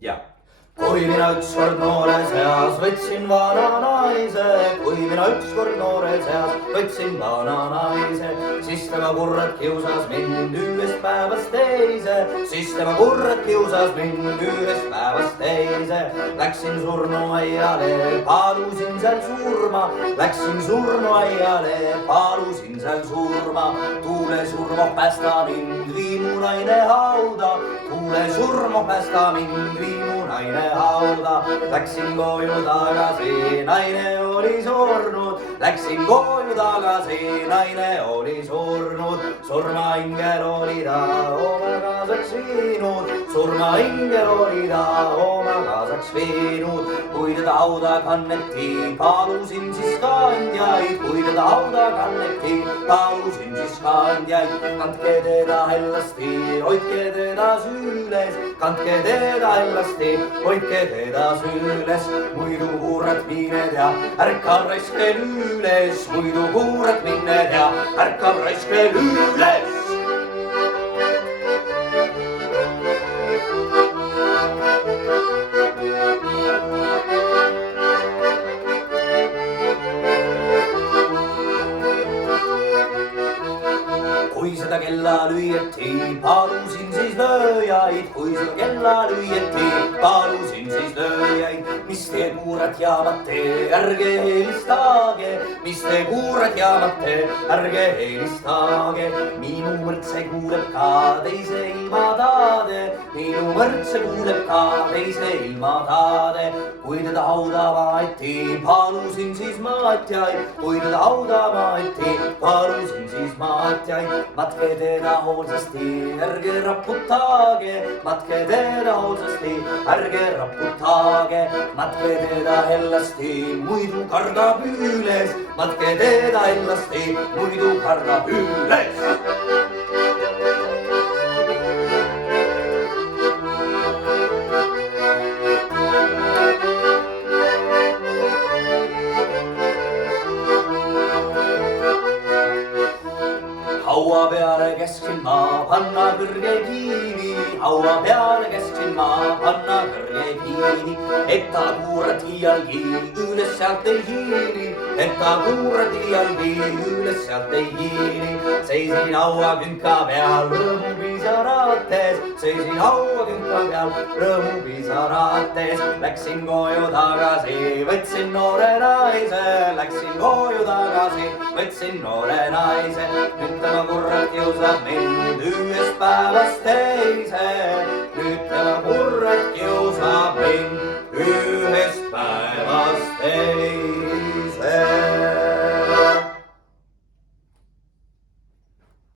Ja. Kui mina ükskord noores eas võtsin vana naise, kui mina ükskord noores eas võtsin vana naise, siis tema kurat kiusas mind ühest päevast teise, siis tema kurat kiusas mind ühest päevast teise. Läksin surnuaiale, palusin seal surma, läksin surnuaiale, palusin seal surma. Tuule surma päästa mind, vii mu naine hauda, tuule surma päästa mind, vii mu naine hauda. Läksin koju tagasi, naine oli surnud, läksin koju tagasi, naine oli surnud. Surmaingel oli ta oma kaasaks viinud, surmaingel oli ta oma kaasaks viinud. Kui teda hauda kanneti, palusin siis kandjaid, kui teda hauda kanneti, palusin siis kandjaid. Kandke teda hellasti, hoidke teda süles, kandke teda hellasti, hoidke teda süles. Muidu kuurat mined ja ärkab raiskel üles, muidu kuurat mined ja ärkab raiskel üles. Kui seda kella lüüeti, palusin siis lööjaid, kui seda kella lüüeti, palusin siis lööjaid. Mis te kuurat jaamate, ärge helistage, mis te kuurat jaamate, ärge helistage. Minu mõrtse kuuleb ka teise ilma taade, minu mõrtse kuuleb ka teise ilma taade. Kui teda hauda maeti, palusin siis maatjaid, kui teda hauda maeti, palusin siis maatjaid. Matke teda hoolsasti, ärge raputage, matke teda hoolsasti, ärge raputage. Matke teda hellasti, muidu kargab üles, matke teda hellasti, muidu kargab üles. Haua peale käsksin ma panna kõrge kiivi, haua peale käsksin ma panna kõrge kiivi, et ta kuurat iialgi üles sealt ei hiili, et ta kuurat iialgi üles sealt ei hiili. Seisin hauakünka peal rõõmupisarates, seisin hauakünka peal rõõmupisarates. Läksin koju tagasi, võtsin noore naise, läksin koju tagasi, võtsin noore naise. Nüüd tema kurat kiusab mind ühest päevast teise, nüüd tema kurat kiusab mind